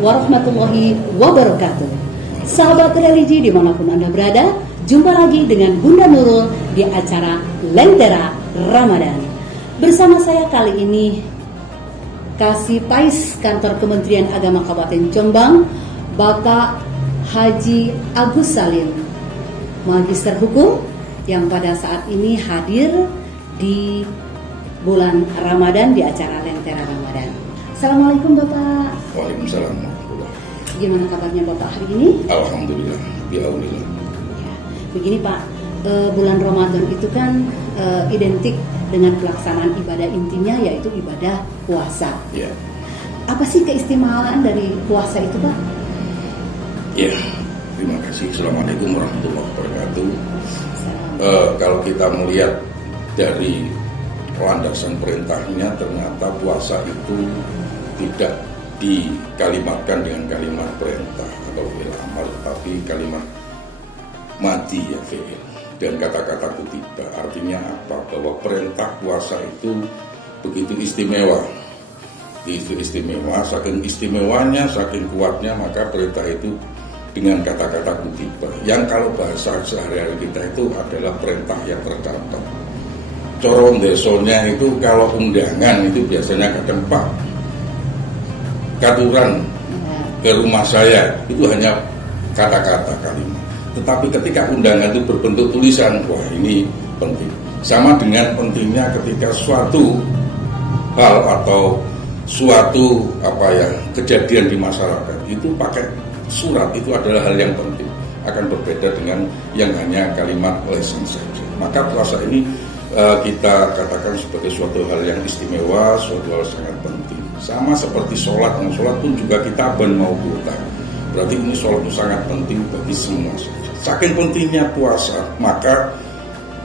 warahmatullahi wabarakatuh. Sahabat religi dimanapun Anda berada, jumpa lagi dengan Bunda Nurul di acara Lentera Ramadan. Bersama saya kali ini Kasih Pais Kantor Kementerian Agama Kabupaten Jombang, Bapak Haji Agus Salim, Magister Hukum yang pada saat ini hadir di bulan Ramadan di acara Lentera Ramadan. Assalamualaikum Bapak. Waalaikumsalam. Gimana kabarnya Bapak hari ini? Alhamdulillah, biaulillah. Ya, begini Pak, bulan Ramadan itu kan identik dengan pelaksanaan ibadah intinya yaitu ibadah puasa. Ya. Apa sih keistimewaan dari puasa itu Pak? Ya, terima kasih. Assalamualaikum warahmatullahi wabarakatuh. Kalau kita melihat dari landasan perintahnya, ternyata puasa itu tidak dikalimatkan dengan kalimat perintah atau fi'il amal, tapi kalimat madi ya fi'il dan kata-kata kutiba. Artinya apa? Bahwa perintah puasa itu begitu istimewa. Itu istimewa, saking istimewanya, saking kuatnya, maka perintah itu dengan kata-kata kutiba. Yang kalau bahasa sehari-hari kita itu adalah perintah yang tercatat. Corong desonya itu kalau undangan itu biasanya kadang Pak katuran ke rumah saya itu hanya kata-kata kalimat. Tetapi ketika undangan itu berbentuk tulisan, wah ini penting. Sama dengan pentingnya ketika suatu hal atau suatu kejadian di masyarakat itu pakai surat, itu adalah hal yang penting. Akan berbeda dengan yang hanya kalimat lisan saja. Maka puasa ini kita katakan sebagai suatu hal yang istimewa, suatu hal sangat penting. Sama seperti sholat, sholat pun juga kitaban mau buta. Berarti ini sholat itu sangat penting bagi semua. Saking pentingnya puasa, maka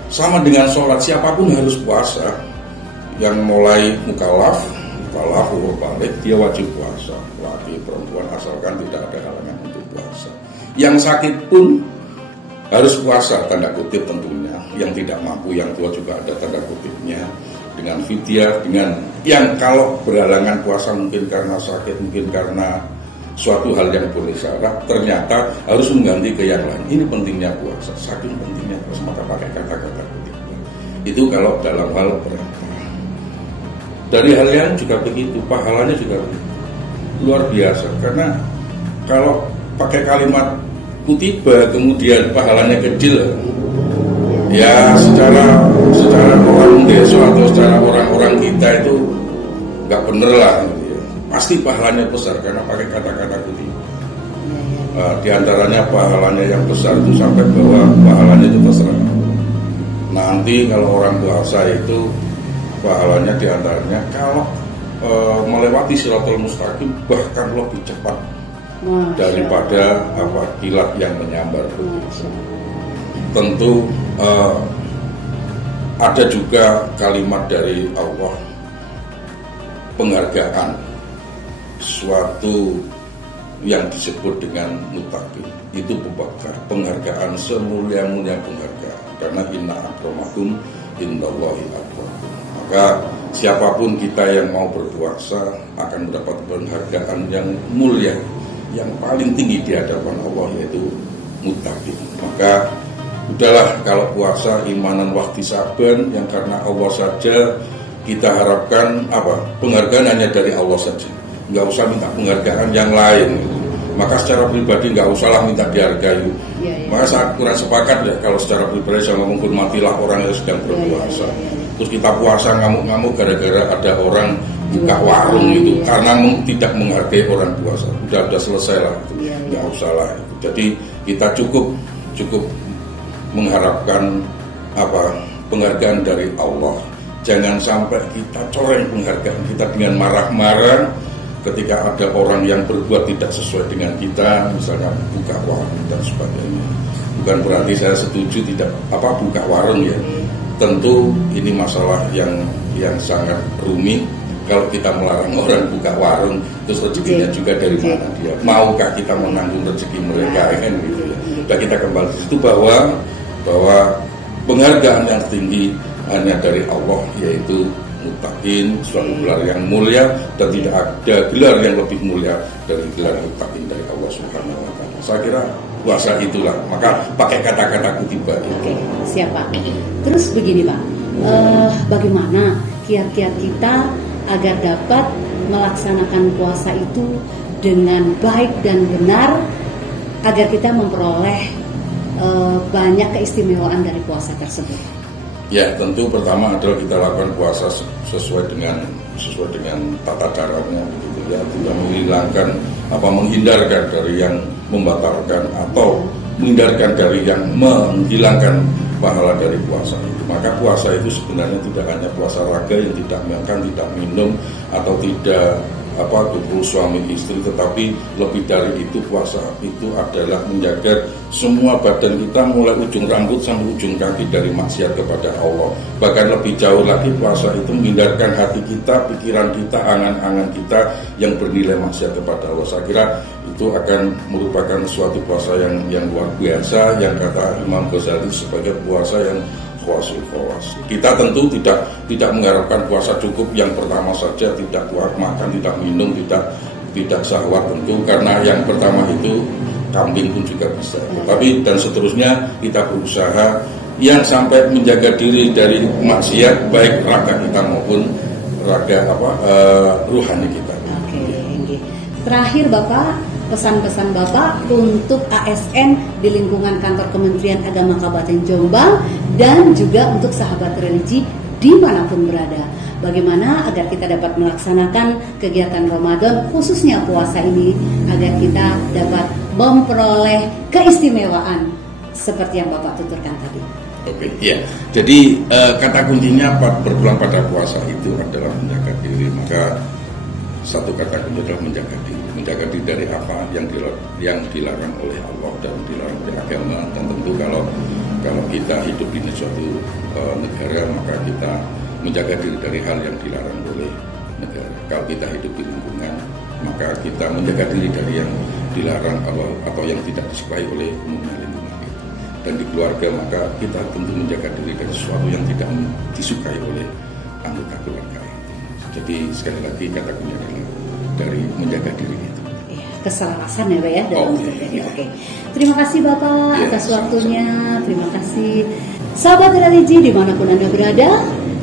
sama dengan sholat, siapapun harus puasa. Yang mulai mukallaf, balik, dia wajib puasa. Laki, perempuan, asalkan tidak ada halangan untuk puasa. Yang sakit pun harus puasa, tanda kutip tentunya. Yang tidak mampu, yang tua juga ada tanda kutipnya. Dengan fidyah, dengan yang kalau berhalangan puasa mungkin karena sakit, mungkin karena suatu hal yang boleh syarat, ternyata harus mengganti ke yang lain. Ini pentingnya puasa, saking pentingnya puasa, maka pakai kata-kata kutipnya. Itu kalau dalam hal perintah. Dari hal yang juga begitu, pahalanya juga begitu. Luar biasa, karena kalau pakai kalimat kutiba kemudian pahalanya kecil, ya secara orang desa atau secara orang-orang kita itu nggak bener lah, gitu ya. Pasti pahalanya besar karena pakai kata-kata kutiba. Di antaranya pahalanya yang besar itu sampai bahwa pahalanya itu terserah. Nanti kalau orang puasa itu pahalanya di antaranya kalau melewati Shiratal Mustaqim bahkan lebih cepat daripada kilat yang menyambar. Tentu ada juga kalimat dari Allah, penghargaan suatu yang disebut dengan muttaqin. Itu penghargaan semulia-mulia penghargaan, karena inna akramakum indallahi atqakum. Maka siapapun kita yang mau berpuasa akan mendapat penghargaan yang mulia, yang paling tinggi di hadapan Allah, yaitu muttaqin. Maka udahlah kalau puasa imanan wahtisaban, yang karena Allah saja kita harapkan penghargaan hanya dari Allah saja, nggak usah minta penghargaan yang lain. Maka secara pribadi nggak usahlah minta dihargai. Maka saya kurang sepakat ya kalau secara pribadi saya menghormatilah orang yang sedang berpuasa. Terus kita puasa ngamuk-ngamuk gara-gara ada orang buka warung itu karena tidak menghargai orang puasa. Udah selesai lah itu, nggak usah lah. Jadi kita cukup mengharapkan penghargaan dari Allah. Jangan sampai kita coreng penghargaan kita dengan marah-marah ketika ada orang yang berbuat tidak sesuai dengan kita, misalnya buka warung dan sebagainya. Bukan berarti saya setuju tidak buka warung ya. Tentu ini masalah yang sangat rumit. Kalau kita melarang orang buka warung, terus rezekinya juga dari mana dia? Maukah kita menanggung rezeki mereka kan gitu ya? Dan kita kembali ke situ bahwa penghargaan yang tinggi hanya dari Allah, yaitu muttaqin, suatu gelar yang mulia, dan tidak ada gelar yang lebih mulia dari gelar muttaqin dari Allah Subhanahu wa Ta'ala. Saya kira puasa itulah, maka pakai kata-kata kutiba itu. Oke, siap Pak. Terus begini Pak, bagaimana kiat-kiat kita agar dapat melaksanakan puasa itu dengan baik dan benar, agar kita memperoleh banyak keistimewaan dari puasa tersebut? Ya, tentu pertama adalah kita lakukan puasa sesuai dengan tata caranya, begitu ya, tidak menghindarkan dari yang membatalkan atau menghindarkan dari yang menghilangkan pahala dari puasa itu. Maka puasa itu sebenarnya tidak hanya puasa raga yang tidak makan, tidak minum, atau tidak kumpul suami istri, tetapi lebih dari itu, puasa itu adalah menjaga semua badan kita mulai ujung rambut sampai ujung kaki dari maksiat kepada Allah. Bahkan lebih jauh lagi, puasa itu menghindarkan hati kita, pikiran kita, angan-angan kita yang bernilai maksiat kepada Allah. Saya kira itu akan merupakan suatu puasa yang luar biasa, yang kata Imam Ghazali sebagai puasa yang khawasul khawas. Kita tentu tidak mengharapkan puasa cukup yang pertama saja, tidak makan, tidak minum, tidak syahwat tentu, karena yang pertama itu kambing pun juga bisa. Tetapi dan seterusnya kita berusaha yang sampai menjaga diri dari maksiat, baik raga kita maupun raga ruhani kita. Oke. Terakhir Bapak, pesan-pesan Bapak untuk ASN di lingkungan kantor Kementerian Agama Kabupaten Jombang dan juga untuk sahabat religi dimanapun berada. Bagaimana agar kita dapat melaksanakan kegiatan Ramadan, khususnya puasa ini, agar kita dapat memperoleh keistimewaan seperti yang Bapak tuturkan tadi. Oke, ya. Jadi kata kuncinya berpulang pada puasa itu adalah menjaga diri. Maka satu kata kunci adalah menjaga diri. Menjaga diri dari apa yang dilarang oleh Allah dan dilarang oleh agama. Dan tentu kalau kita hidup di suatu negara, maka kita menjaga diri dari hal yang dilarang oleh negara. Kalau kita hidup di lingkungan, maka kita menjaga diri dari yang dilarang atau yang tidak disukai oleh umumnya lingkungan itu. Dan di keluarga, maka kita tentu menjaga diri dari sesuatu yang tidak disukai oleh anggota keluarga. Jadi sekali lagi kata kuncinya adalah dari menjaga diri itu. Keselarasan ya Pak ya dalam Oke. Terima kasih Bapak atas waktunya. Terima kasih. Sahabat religi dimanapun Anda berada,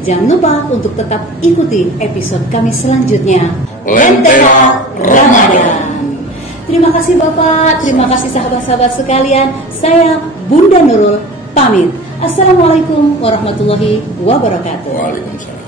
jangan lupa untuk tetap ikuti episode kami selanjutnya, Lentera Ramadan. Terima kasih Bapak, terima kasih sahabat-sahabat sekalian. Saya Bunda Nurul pamit. Assalamualaikum warahmatullahi wabarakatuh. Waalaikumsalam.